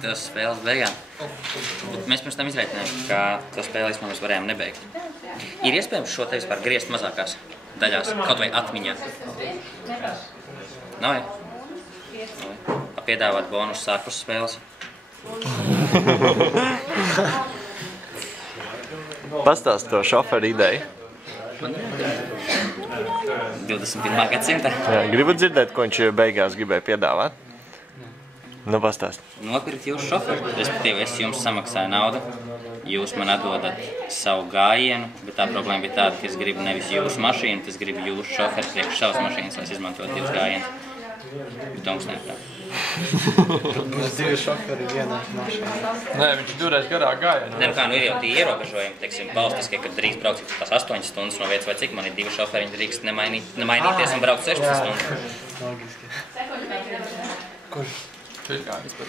Tas spēles beigām. Bet mēs pirms tam izreikinājām, ka to spēli īstenībā mēs varējām nebeigt. Ir iespējams šo te vispār griezt mazākās daļās, kaut vai atmiņā? Nav, ja? Piedāvāt bonus sākus spēles. Pastāst to šoferu ideju. 21. gadsimtā. Jā, gribu dzirdēt, ko viņš beigās gribēja piedāvāt. Nu, pastāst. Nopirkt jūsu šoferu, respektīvi es jums samaksāju naudu, jūs man atdodat savu gājienu, bet tā problēma bija tāda, ka es gribu nevis jūsu mašīnu, es gribu jūsu šoferu priekš savas mašīnas, lai es izmantotu divus gājienus. Bet Toms neprāt. Mums divi šoferi vienā mašīnā. Nē, viņš divreiz garāk gāja. Ne, kā, nu ir jau tie ierobežojumi, teiksim, valstiskie, kad drīkst braukt tās 8 stundas no vietas vai cik, man ir divi šoferi, viņi drīkst nemainīties un braukt 16 stundas. Logiski. Kurš? Viņš kā vispār.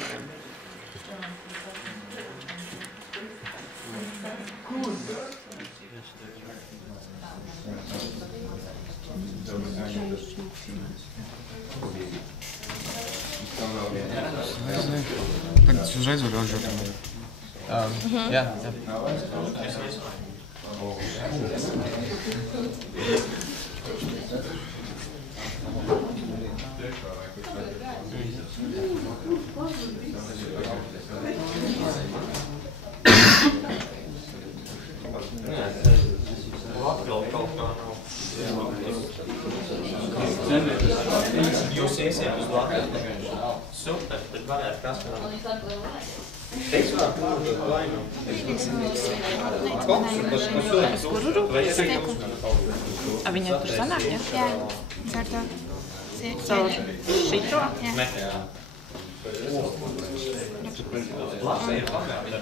Tagad es uzreiz varu atžot. Jā. Jūs iesiet uz Latviju. Super, bet varētu kas Es varu pārdot vainu. Viņa tur sanāk, ja? Jā, caur to. Caur šito? Jā. Labi, ir pagājuši.